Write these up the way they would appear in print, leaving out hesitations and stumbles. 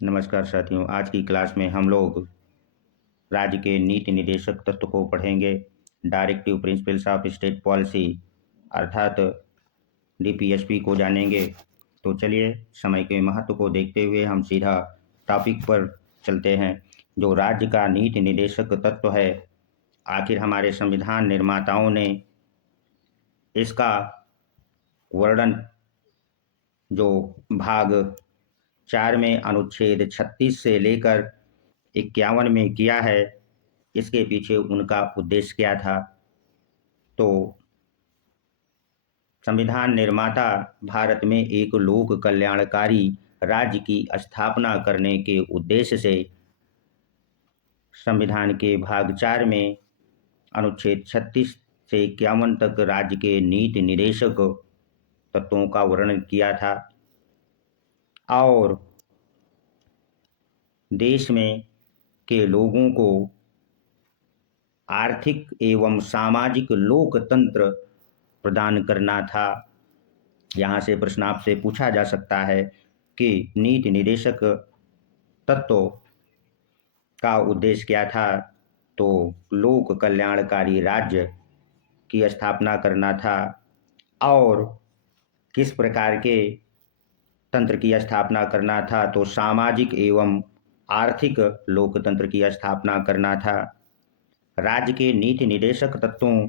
नमस्कार साथियों। आज की क्लास में हम लोग राज्य के नीति निदेशक तत्व को पढ़ेंगे। Directive principles of state policy अर्थात डीपीएसपी को जानेंगे। तो चलिए, समय के महत्व को देखते हुए हम सीधा टॉपिक पर चलते हैं। जो राज्य का नीति निदेशक तत्व है, आखिर हमारे संविधान निर्माताओं ने इसका वर्णन जो भाग 4 में अनुच्छेद 36 से लेकर 51 में किया है, इसके पीछे उनका उद्देश्य क्या था। तो संविधान निर्माता भारत में एक लोक कल्याणकारी राज्य की स्थापना करने के उद्देश्य से संविधान के भाग 4 में अनुच्छेद 36 से 51 तक राज्य के नीति निदेशक तत्वों का वर्णन किया था और देश में के लोगों को आर्थिक एवं सामाजिक लोकतंत्र प्रदान करना था। यहाँ से प्रश्न आपसे पूछा जा सकता है कि नीति निदेशक तत्व का उद्देश्य क्या था। तो लोक कल्याणकारी राज्य की स्थापना करना था और किस प्रकार के तंत्र की स्थापना करना था। तो सामाजिक एवं आर्थिक लोकतंत्र की स्थापना करना था। राज्य के नीति निदेशक तत्वों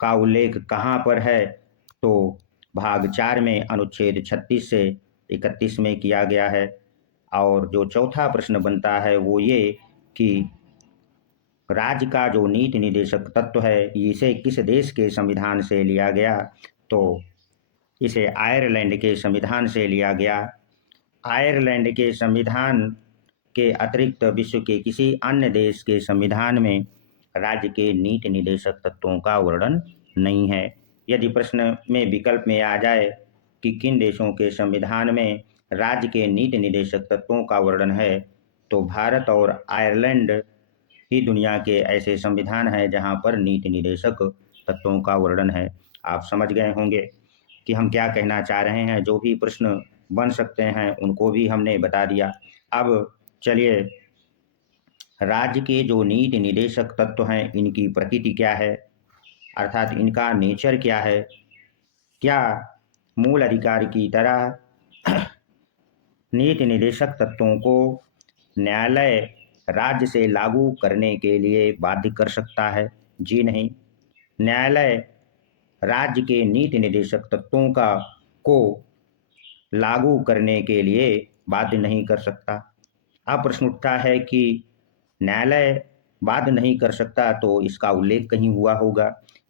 का उल्लेख कहाँ पर है। तो भाग 4 में अनुच्छेद 36 से 31 में किया गया है। और जो चौथा प्रश्न बनता है वो ये कि राज्य का जो नीति निदेशक तत्व है, इसे किस देश के संविधान से लिया गया। तो इसे आयरलैंड के संविधान से लिया गया। आयरलैंड के संविधान के अतिरिक्त विश्व के किसी अन्य देश के संविधान में राज्य के नीति निदेशक तत्वों का वर्णन नहीं है। यदि प्रश्न में विकल्प में आ जाए कि किन देशों के संविधान में राज्य के नीति निदेशक तत्वों का वर्णन है, तो भारत और आयरलैंड ही दुनिया के ऐसे संविधान हैं जहां पर नीति निदेशक तत्वों का वर्णन है। आप समझ गए होंगे कि हम क्या कहना चाह रहे हैं। जो भी प्रश्न बन सकते हैं उनको भी हमने बता दिया। अब चलिए, राज्य के जो नीति निदेशक तत्व हैं, इनकी प्रकृति क्या है, अर्थात इनका नेचर क्या है। क्या मूल अधिकार की तरह नीति निदेशक तत्वों को न्यायालय राज्य से लागू करने के लिए बाध्य कर सकता है? जी नहीं। न्यायालय राज्य के नीति निदेशक तत्वों का को लागू करने के लिए बाध्य नहीं कर सकता। अब प्रश्न उठता है कि न्यायालय बाध्य नहीं कर सकता, तो इसका उल्लेख कहीं हुआ होगा।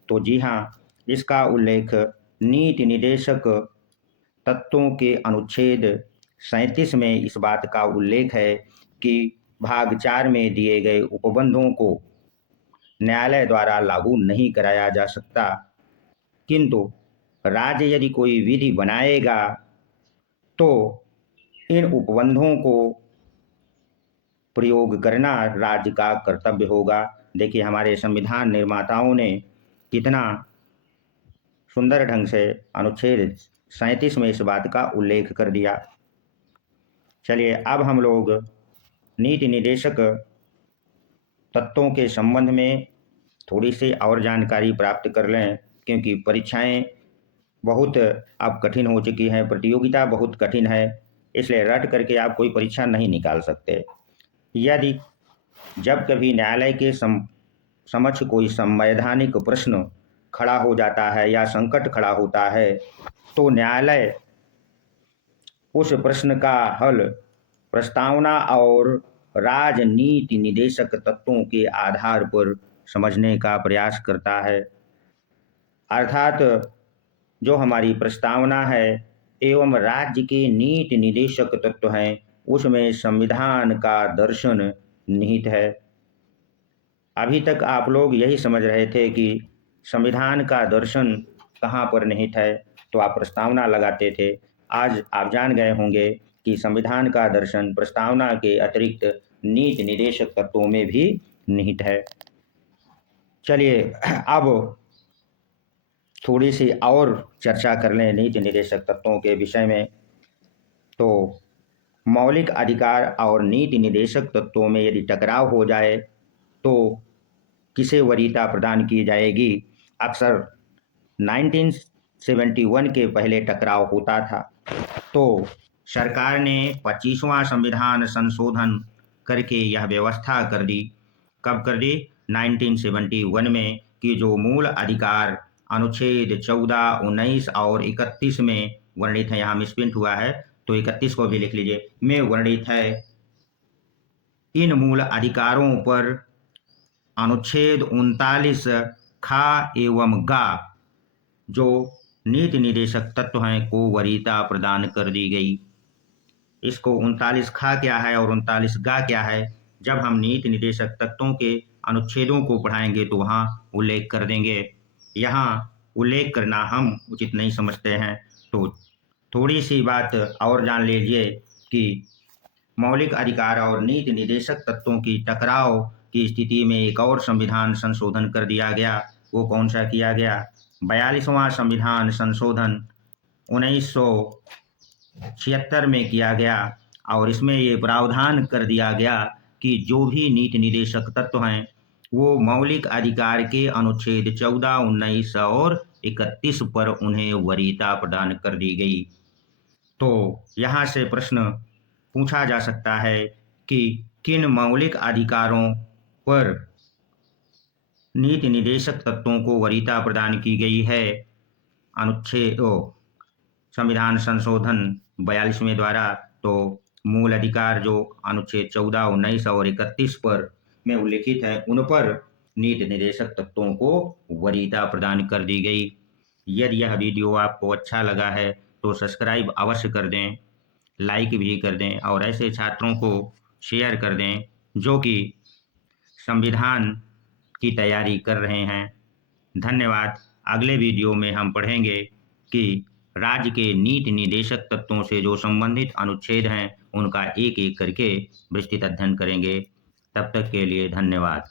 तो जी हाँ, इसका उल्लेख नीति निदेशक तत्वों के अनुच्छेद 37 में इस बात का उल्लेख है कि भाग 4 में दिए गए उपबंधों को न्यायालय द्वारा लागू नहीं कराया जा सकता, किंतु राज्य यदि कोई विधि बनाएगा तो इन उपबंधों को प्रयोग करना राज्य का कर्तव्य होगा। देखिए, हमारे संविधान निर्माताओं ने कितना सुंदर ढंग से अनुच्छेद 37 में इस बात का उल्लेख कर दिया। चलिए, अब हम लोग नीति निदेशक तत्वों के संबंध में थोड़ी सी और जानकारी प्राप्त कर लें, क्योंकि परीक्षाएं बहुत अब कठिन हो चुकी हैं, प्रतियोगिता बहुत कठिन है, इसलिए रट करके आप कोई परीक्षा नहीं निकाल सकते। यदि जब कभी न्यायालय के समक्ष कोई संवैधानिक प्रश्न खड़ा हो जाता है या संकट खड़ा होता है, तो न्यायालय उस प्रश्न का हल प्रस्तावना और राजनीति निदेशक तत्वों के आधार पर समझने का प्रयास करता है। अर्थात जो हमारी प्रस्तावना है एवं राज्य के नीति निदेशक तत्व हैं, उसमें संविधान का दर्शन निहित है। अभी तक आप लोग यही समझ रहे थे कि संविधान का दर्शन कहाँ पर निहित है, तो आप प्रस्तावना लगाते थे। आज आप जान गए होंगे कि संविधान का दर्शन प्रस्तावना के अतिरिक्त नीति निदेशक तत्वों में भी निहित है। चलिए, अब थोड़ी सी और चर्चा कर लें नीति निदेशक तत्वों के विषय में। तो मौलिक अधिकार और नीति निर्देशक तत्वों में यदि टकराव हो जाए तो किसे वरीयता प्रदान की जाएगी। अक्सर 1971 के पहले टकराव होता था, तो सरकार ने 25वां संविधान संशोधन करके यह व्यवस्था कर दी। कब कर दी? 1971 में, कि जो मूल अधिकार अनुच्छेद 14, 19 और 31 में वर्णित है, यहाँ मिसप्रिंट हुआ है तो 31 को भी लिख लीजिए, में वर्णित है। इन मूल अधिकारों पर अनुच्छेद 39 खा एवं गा जो नीति निर्देशक तत्व हैं को वरीयता प्रदान कर दी गई। इसको 39 खा क्या है और 39 गा क्या है, जब हम नीति निर्देशक तत्वों के अनुच्छेदों को पढ़ाएंगे तो वहाँ उल्लेख कर देंगे। यहाँ उल्लेख करना हम उचित नहीं समझते हैं, तो थोड़ी सी बात और जान लीजिए कि मौलिक अधिकार और नीति निर्देशक तत्वों की टकराव की स्थिति में एक और संविधान संशोधन कर दिया गया। वो कौन सा किया गया? 42वां संविधान संशोधन 1976 में किया गया, और इसमें ये प्रावधान कर दिया गया कि जो भी नीति निर्देशक तत्व हैं वो मौलिक अधिकार के अनुच्छेद 14, 19 और 31 पर उन्हें वरीयता प्रदान कर दी गई। तो यहाँ से प्रश्न पूछा जा सकता है कि किन मौलिक अधिकारों पर नीति निर्देशक तत्वों को वरीयता प्रदान की गई है अनुच्छेद संविधान संशोधन 42वें द्वारा। तो मूल अधिकार जो अनुच्छेद 14, 19 और 31 पर में उल्लिखित है, उन पर नीति निर्देशक तत्वों को वरीयता प्रदान कर दी गई। यदि यह वीडियो आपको अच्छा लगा है तो सब्सक्राइब अवश्य कर दें, लाइक भी कर दें और ऐसे छात्रों को शेयर कर दें जो कि संविधान की तैयारी कर रहे हैं। धन्यवाद। अगले वीडियो में हम पढ़ेंगे कि राज्य के नीति निर्देशक तत्वों से जो संबंधित अनुच्छेद हैं उनका एक एक करके विस्तृत अध्ययन करेंगे। तब तक के लिए धन्यवाद।